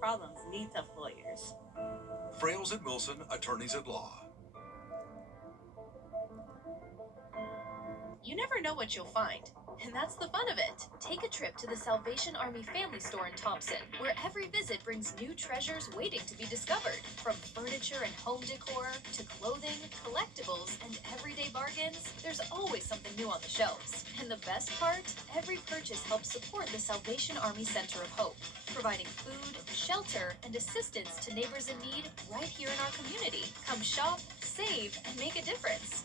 problems need tough lawyers. Frails at Wilson, attorneys at law. You never know what you'll find, and that's the fun of it. Take a trip to the Salvation Army Family Store in Thompson, where every visit brings new treasures waiting to be discovered. From furniture and home decor to clothing, collectibles, and everyday bargains, there's always something new on the shelves. And the best part? Every purchase helps support the Salvation Army Center of Hope, providing food, shelter, and assistance to neighbors in need right here in our community. Come shop, save, and make a difference.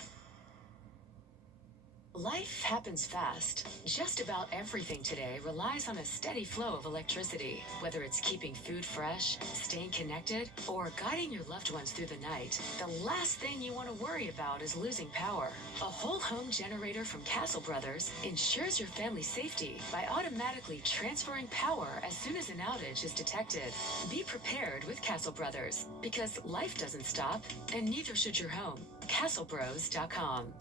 Life happens fast. Just about everything today relies on a steady flow of electricity. Whether it's keeping food fresh, staying connected, or guiding your loved ones through the night, the last thing you want to worry about is losing power. A whole home generator from Castle Brothers ensures your family's safety by automatically transferring power as soon as an outage is detected. Be prepared with Castle Brothers, because life doesn't stop, and neither should your home. CastleBros.com.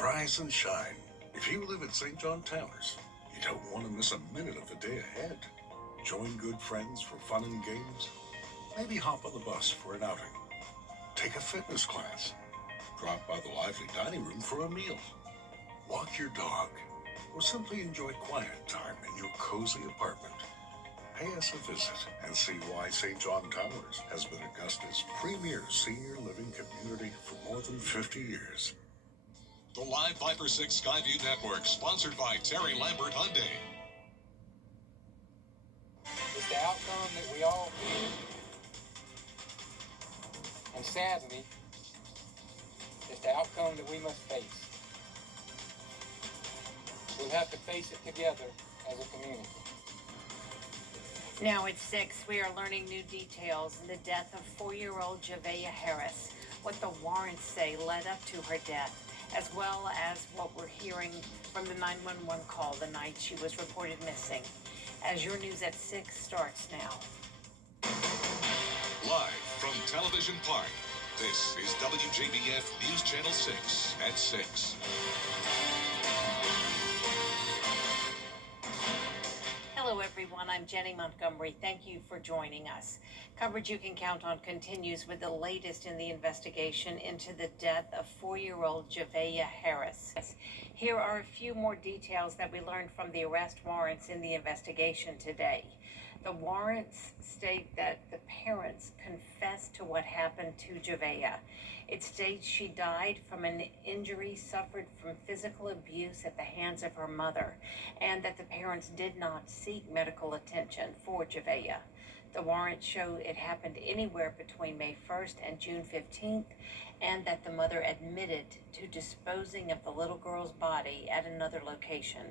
Rise and shine. If you live at St. John Towers, you don't want to miss a minute of the day ahead. Join good friends for fun and games. Maybe hop on the bus for an outing. Take a fitness class. Drop by the lively dining room for a meal. Walk your dog. Or simply enjoy quiet time in your cozy apartment. Pay us a visit and see why St. John Towers has been Augusta's premier senior living community for more than 50 years. The Live 5-for-6 Skyview Network, sponsored by Terry Lambert Hyundai. It's the outcome that we all fear. And sadly, it's the outcome that we must face. We'll have to face it together as a community. Now at 6, we are learning new details in the death of 4-year-old Javea Harris, what the warrants say led up to her death, as well as what we're hearing from the 911 call the night she was reported missing. As your news at 6 starts now. Live from Television Park, this is WJBF News Channel 6 at 6. Hello, everyone. I'm Jenny Montgomery. Thank you for joining us. Coverage you can count on continues with the latest in the investigation into the death of 4-year-old Javea Harris. Here are a few more details that we learned from the arrest warrants in the investigation today. The warrants state that the parents confessed to what happened to Javea. It states she died from an injury suffered from physical abuse at the hands of her mother, and that the parents did not seek medical attention for Javea. The warrants show it happened anywhere between May 1st and June 15th, and that the mother admitted to disposing of the little girl's body at another location.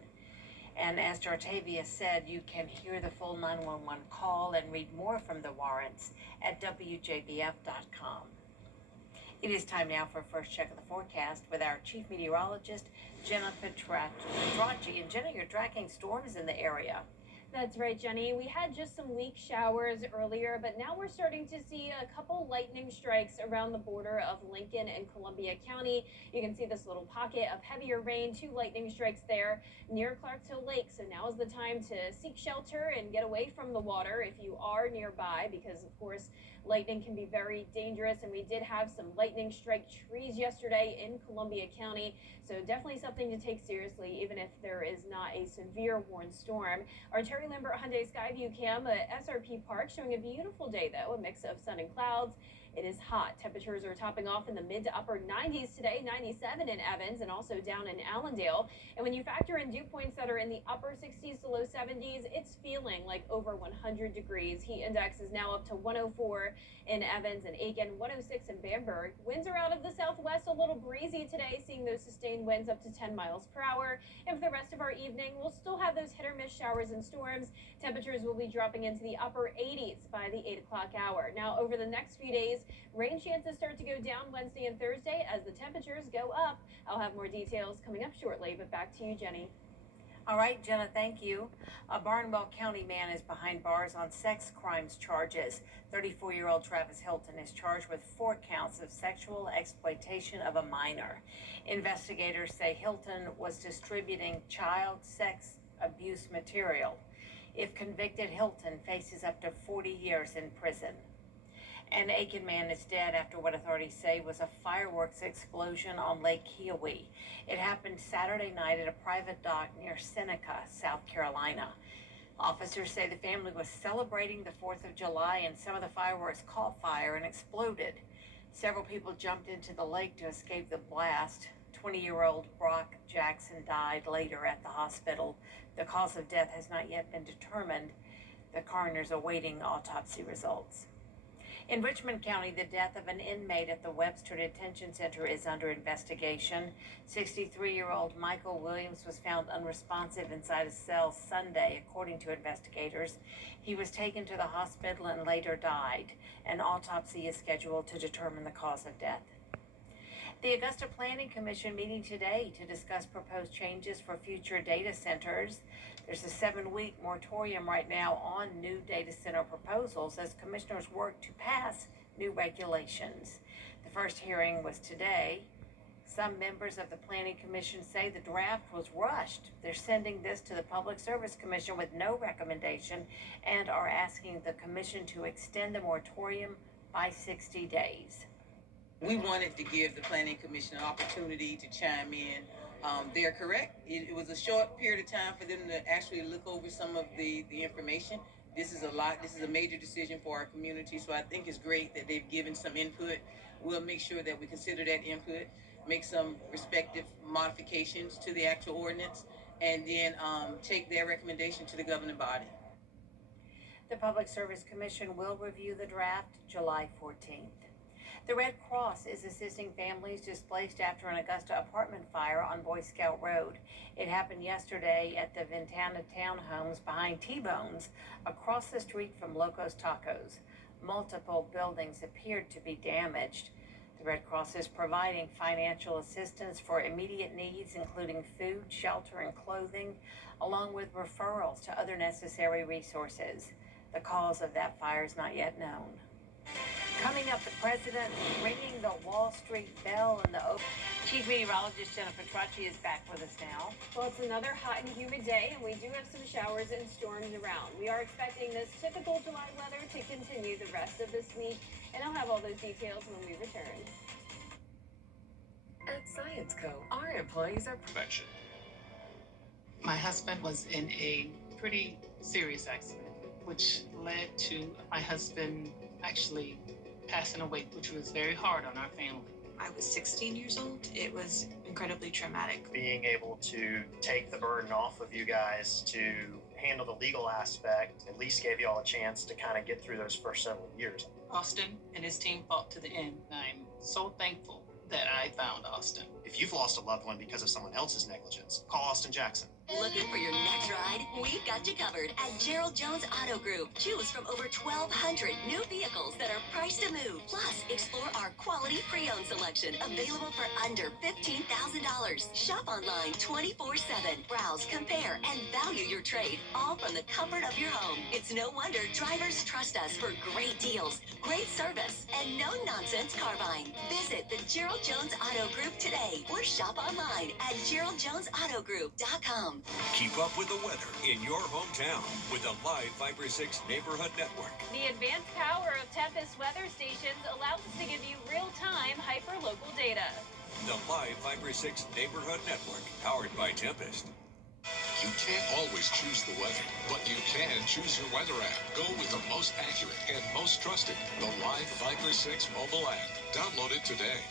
And as Jartavia said, you can hear the full 911 call and read more from the warrants at WJBF.com. It is time now for a first check of the forecast with our chief meteorologist, Jenna Petracci. And Jenna, you're tracking storms in the area. That's right, Jenny. We had just some weak showers earlier, but now we're starting to see a couple lightning strikes around the border of Lincoln and Columbia County. You can see this little pocket of heavier rain, 2 lightning strikes there near Clarks Hill Lake. So now is the time to seek shelter and get away from the water if you are nearby, because of course lightning can be very dangerous, and we did have some lightning strike trees yesterday in Columbia County. So definitely something to take seriously, even if there is not a severe warned storm. Our Terry Lambert Hyundai Skyview cam at SRP Park showing a beautiful day, though, a mix of sun and clouds. It is hot. Temperatures are topping off in the mid to upper 90s today, 97 in Evans and also down in Allendale. And when you factor in dew points that are in the upper 60s to low 70s, it's feeling like over 100 degrees. Heat index is now up to 104 in Evans and Aiken, 106 in Bamberg. Winds are out of the southwest, a little breezy today, seeing those sustained winds up to 10 miles per hour. And for the rest of our evening, we'll still have those hit or miss showers and storms. Temperatures will be dropping into the upper 80s by the 8 o'clock hour. Now, over the next few days, rain chances start to go down Wednesday and Thursday as the temperatures go up. I'll have more details coming up shortly, but back to you, Jenny. All right, Jenna, thank you. A Barnwell County man is behind bars on sex crimes charges. 34-year-old Travis Hilton is charged with 4 counts of sexual exploitation of a minor. Investigators say Hilton was distributing child sex abuse material. If convicted, Hilton faces up to 40 years in prison. An Aiken man is dead after what authorities say was a fireworks explosion on Lake Keowee. It happened Saturday night at a private dock near Seneca, South Carolina. Officers say the family was celebrating the 4th of July and some of the fireworks caught fire and exploded. Several people jumped into the lake to escape the blast. 20-year-old Brock Jackson died later at the hospital. The cause of death has not yet been determined. The coroner's awaiting autopsy results. In Richmond County, the death of an inmate at the Webster Detention Center is under investigation. 63-year-old Michael Williams was found unresponsive inside a cell Sunday, according to investigators. He was taken to the hospital and later died. An autopsy is scheduled to determine the cause of death. The Augusta Planning Commission meeting today to discuss proposed changes for future data centers. There's a 7-week moratorium right now on new data center proposals as commissioners work to pass new regulations. The first hearing was today. Some members of the Planning Commission say the draft was rushed. They're sending this to the Public Service Commission with no recommendation and are asking the commission to extend the moratorium by 60 days. We wanted to give the Planning Commission an opportunity to chime in. They're correct. It was a short period of time for them to actually look over some of the information. This is a lot. This is a major decision for our community, so I think it's great that they've given some input. We'll make sure that we consider that input, make some respective modifications to the actual ordinance, and then take their recommendation to the governing body. The Public Service Commission will review the draft July 14th. The Red Cross is assisting families displaced after an Augusta apartment fire on Boy Scout Road. It happened yesterday at the Ventana Townhomes behind T-Bones, across the street from Locos Tacos. Multiple buildings appeared to be damaged. The Red Cross is providing financial assistance for immediate needs, including food, shelter, and clothing, along with referrals to other necessary resources. The cause of that fire is not yet known. Coming up, the president ringing the Wall Street bell in the open. Chief Meteorologist Jennifer Tracci is back with us now. Well, it's another hot and humid day, and we do have some showers and storms around. We are expecting this typical July weather to continue the rest of this week, and I'll have all those details when we return. At Science Co., our employees are Prevention. My husband was in a pretty serious accident, which led to my husband actually passing away, which was very hard on our family. I was 16 years old. It was incredibly traumatic. Being able to take the burden off of you guys to handle the legal aspect at least gave you all a chance to kind of get through those first several years. Austin and his team fought to the end. I'm so thankful that I found Austin. If you've lost a loved one because of someone else's negligence, call Austin Jackson. Looking for your next ride? We've got you covered at Gerald Jones Auto Group. Choose from over 1,200 new vehicles that are priced to move. Plus, explore our quality pre-owned selection available for under $15,000. Shop online 24/7. Browse, compare, and value your trade, all from the comfort of your home. It's no wonder drivers trust us for great deals, great service, and no-nonsense car buying. Visit the Gerald Jones Auto Group today or shop online at GeraldJonesAutoGroup.com. Keep up with the weather in your hometown with the Live Fiber 6 Neighborhood Network. The advanced power of Tempest weather stations allows us to give you real-time hyper-local data. The Live Fiber 6 Neighborhood Network, powered by Tempest. You can't always choose the weather, but you can choose your weather app. Go with the most accurate and most trusted, the Live Viper 6 mobile app. Download it today.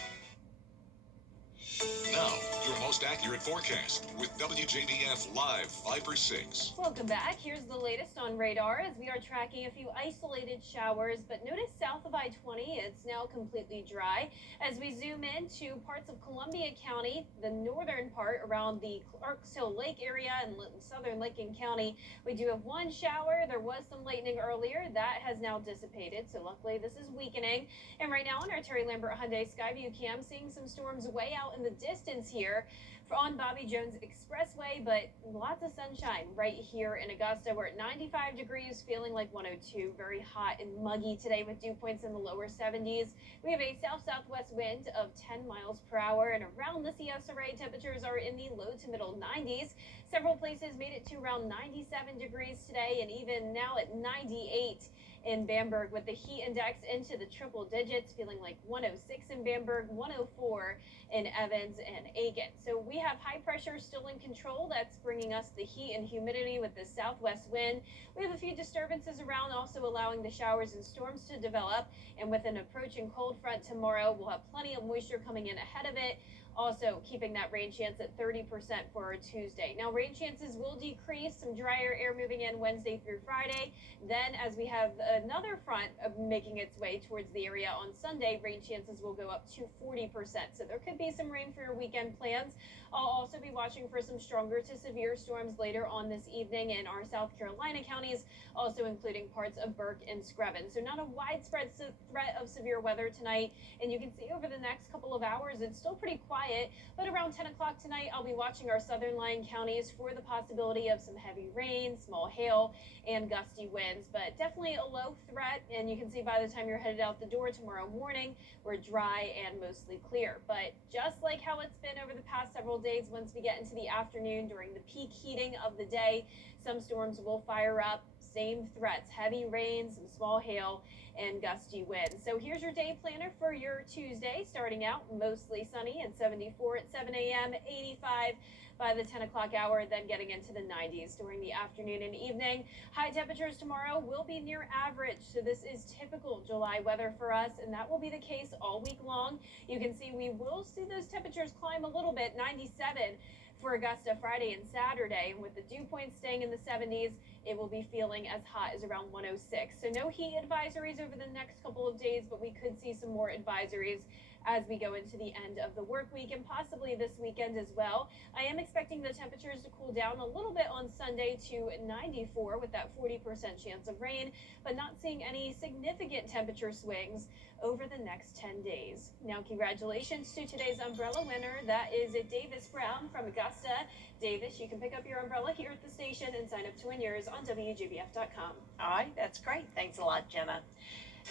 Now, your most accurate forecast with WJBF Live Viper 6. Welcome back. Here's the latest on radar as we are tracking a few isolated showers, but notice south of I-20, it's now completely dry. As we zoom into parts of Columbia County, the northern part around the Clarks Hill Lake area and southern Lincoln County, we do have one shower. There was some lightning earlier. That has now dissipated, so luckily this is weakening. And right now on our Terry Lambert Hyundai Skyview cam, seeing some storms way out in the distance here. on Bobby Jones Expressway, but lots of sunshine right here in Augusta. We're at 95 degrees, feeling like 102. Very hot and muggy today with dew points in the lower 70s. We have a south-southwest wind of 10 miles per hour, and around the CSRA, temperatures are in the low to middle 90s. Several places made it to around 97 degrees today, and even now at 98 in Bamberg, with the heat index into the triple digits, feeling like 106 in Bamberg, 104 in Evans and Aiken. So we have high pressure still in control. That's bringing us the heat and humidity with the southwest wind. We have a few disturbances around, also allowing the showers and storms to develop. And with an approaching cold front tomorrow, we'll have plenty of moisture coming in ahead of it. Also keeping that rain chance at 30% for our Tuesday. Now, rain chances will decrease, some drier air moving in Wednesday through Friday. Then as we have another front making its way towards the area on Sunday, rain chances will go up to 40%. So there could be some rain for your weekend plans. I'll also be watching for some stronger to severe storms later on this evening in our South Carolina counties, also including parts of Burke and Screven. So not a widespread threat of severe weather tonight. And you can see over the next couple of hours, it's still pretty quiet, but around 10 o'clock tonight, I'll be watching our southern lying counties for the possibility of some heavy rain, small hail, and gusty winds, but definitely a low threat. And you can see by the time you're headed out the door tomorrow morning, we're dry and mostly clear. But just like how it's been over the past several days, once we get into the afternoon during the peak heating of the day, some storms will fire up. Same threats, heavy rain, some small hail, and gusty winds. So here's your day planner for your Tuesday, starting out mostly sunny and 74 at 7 a.m., 85 by the 10 o'clock hour, then getting into the 90s during the afternoon and evening. High temperatures tomorrow will be near average, so this is typical July weather for us, and that will be the case all week long. You can see we will see those temperatures climb a little bit, 97 for Augusta Friday and Saturday, and with the dew points staying in the 70s, it will be feeling as hot as around 106. So no heat advisories over the next couple of days, but we could see some more advisories as we go into the end of the work week and possibly this weekend as well. I am expecting the temperatures to cool down a little bit on Sunday to 94 with that 40% chance of rain, but not seeing any significant temperature swings over the next 10 days. Now, congratulations to today's umbrella winner. That is Davis Brown from Augusta. Davis, you can pick up your umbrella here at the station and sign up to win yours on WJBF.com. All right, that's great. Thanks a lot, Jenna.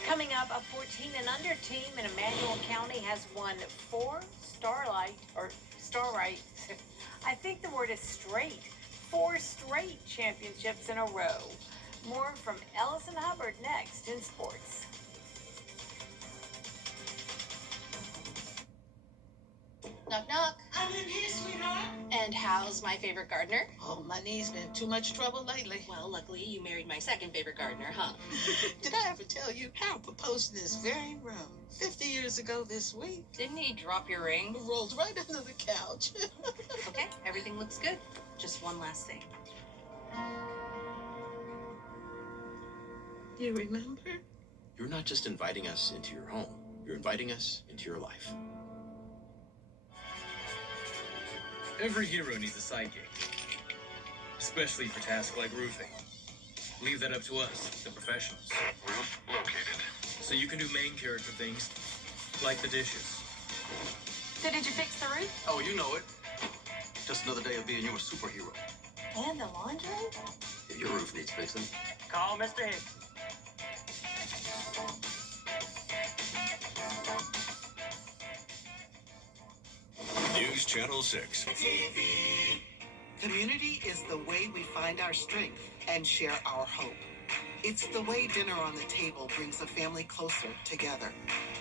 Coming up, a 14 and under team in Emmanuel County has won 4 Starlight. I think the word is straight. 4 straight championships in a row. More from Ellison Hubbard next in sports. Knock, knock. I'm in here, sweetheart. And how's my favorite gardener? Oh, my knee's been too much trouble lately. Well, luckily you married my second favorite gardener, huh? Did I ever tell you Harold proposed in this very room 50 years ago this week? Didn't he drop your ring? Rolled right under the couch. Okay, everything looks good. Just one last thing. You remember? You're not just inviting us into your home, you're inviting us into your life. Every hero needs a sidekick, especially for tasks like roofing. Leave that up to us, the professionals. Roof located. So you can do main character things, like the dishes. So did you fix the roof? Oh, you know it. Just another day of being your superhero. And the laundry? If your roof needs fixing, Call Mr. Hicks. News Channel 6. Community is the way we find our strength and share our hope. It's the way dinner on the table brings a family closer together.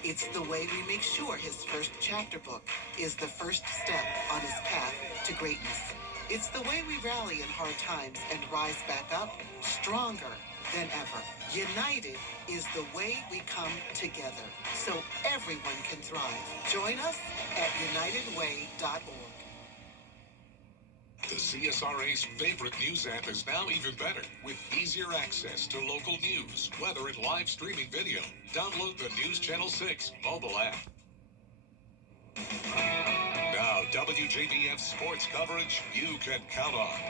It's the way we make sure his first chapter book is the first step on his path to greatness. It's the way we rally in hard times and rise back up stronger than ever. United is the way we come together so everyone can thrive. Join us at unitedway.org. The CSRA's favorite news app is now even better with easier access to local news, weather, and live streaming video. Download the News Channel 6 mobile app. Now, WJBF sports coverage you can count on.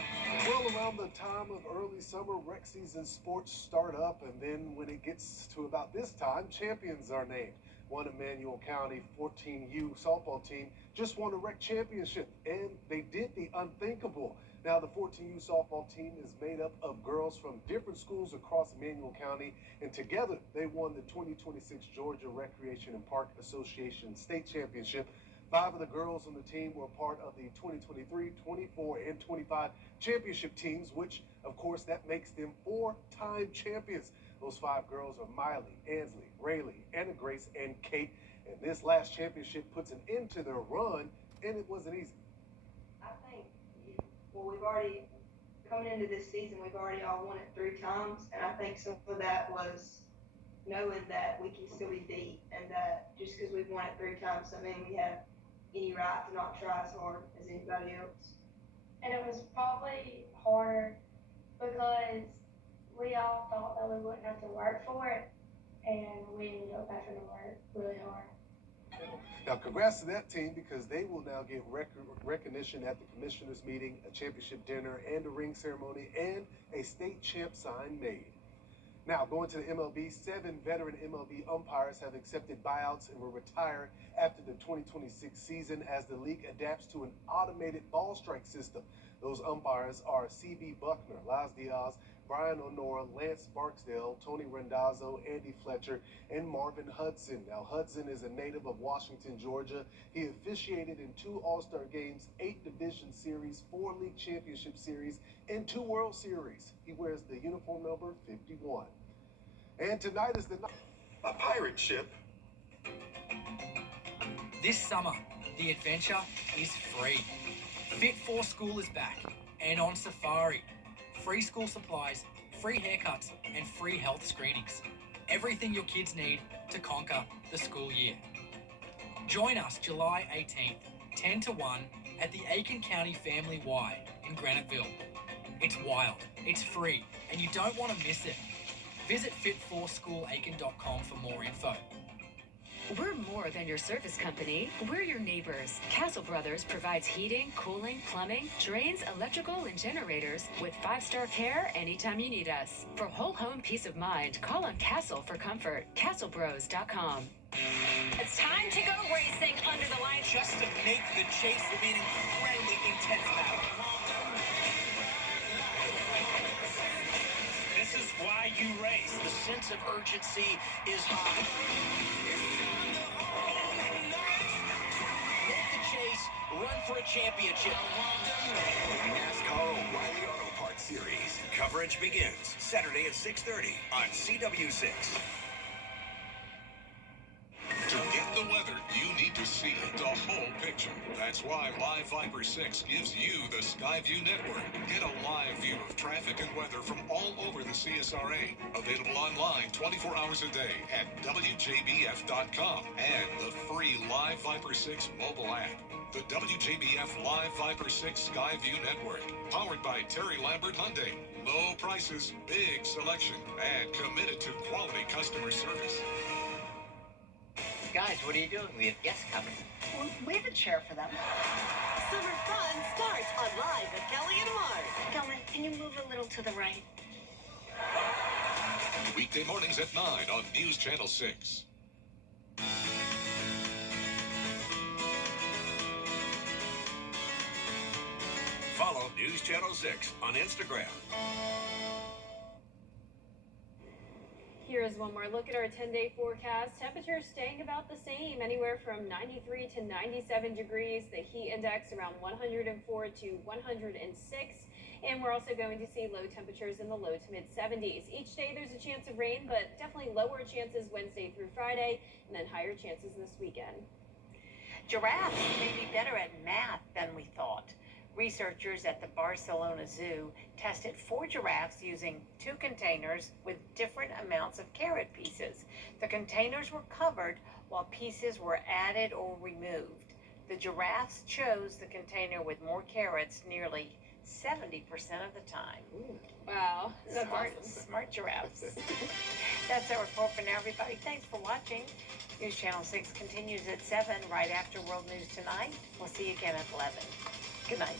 Well, around the time of early summer, rec season sports start up, and then when it gets to about this time, champions are named. one Emmanuel County 14U softball team just won a rec championship, and they did the unthinkable. Now, the 14U softball team is made up of girls from different schools across Emmanuel County, and together they won the 2026 Georgia Recreation and Park Association State Championship. 5 of the girls on the team were part of the 2023, 24, and 25 championship teams, which, of course, that makes them 4-time champions. Those 5 girls are Miley, Ansley, Rayleigh, Anna Grace, and Kate. And this last championship puts an end to their run, and it wasn't easy. I think, well, we've already, coming into this season, we've already all won it 3 times, and I think some of that was knowing that we can still be beat, and that just because we've won it 3 times doesn't mean we have any right to not try as hard as anybody else. And it was probably hard because we all thought that we wouldn't have to work for it, and we ended up having to work really hard. Now, congrats to that team, because they will now get recognition at the commissioners' meeting, a championship dinner, and a ring ceremony, and a state champ sign made. Now, going to the MLB, 7 veteran MLB umpires have accepted buyouts and will retire after the 2026 season as the league adapts to an automated ball strike system. Those umpires are C.B. Buckner, Laz Diaz, Brian Honora, Lance Barksdale, Tony Randazzo, Andy Fletcher, and Marvin Hudson. Now, Hudson is a native of Washington, Georgia. He officiated in 2 All-Star games, 8 Division Series, 4 League Championship Series, and 2 World Series. He wears the uniform number 51. And tonight is the night. A pirate ship. This summer, the adventure is free. Fit for School is back and on safari. Free school supplies, free haircuts, and free health screenings. Everything your kids need to conquer the school year. Join us July 18th, 10 to 1 at the Aiken County Family Y in Graniteville. It's wild, it's free, and you don't want to miss it. Visit fit4schoolaiken.com for more info. We're more than your service company. We're your neighbors. Castle Brothers provides heating, cooling, plumbing, drains, electrical, and generators with 5-star care anytime you need us. For whole home peace of mind, call on Castle for comfort. CastleBros.com. It's time to go racing under the lights. Just to make the chase will be an incredibly intense battle. This is why you race. The sense of urgency is high. Make the chase, run for a championship. The NASCAR O'Reilly Auto Parts Series. Coverage begins Saturday at 6:30 on CW6. To get the weather, you need to see the whole picture. That's why Live Viper 6 gives you the Skyview network. Get a live view of traffic and weather from all over the CSRA. Available online 24 hours a day at WJBF.com and the free Live Viper 6 mobile app. The WJBF Live Viper 6 Skyview network. Powered by Terry Lambert Hyundai. Low prices, big selection, and committed to quality customer service. Guys, what are you doing? We have guests coming. Well, leave a chair for them. Summer fun starts on Live with Kelly and Mark. Delman, can you move a little to the right? Weekday mornings at 9 on News Channel 6. Follow News Channel 6 on Instagram. Here's one more look at our 10-day forecast. Temperatures staying about the same, anywhere from 93 to 97 degrees. The heat index around 104 to 106. And we're also going to see low temperatures in the low to mid 70s. Each day there's a chance of rain, but definitely lower chances Wednesday through Friday, and then higher chances this weekend. Giraffes may be better at math than we thought. Researchers at the Barcelona Zoo tested 4 giraffes using 2 containers with different amounts of carrot pieces. The containers were covered while pieces were added or removed. The giraffes chose the container with more carrots nearly 70% of the time. Ooh. Wow. That's awesome. Smart giraffes. That's our report for now, everybody. Thanks for watching. News Channel 6 continues at 7 right after World News Tonight. We'll see you again at 11. Good night.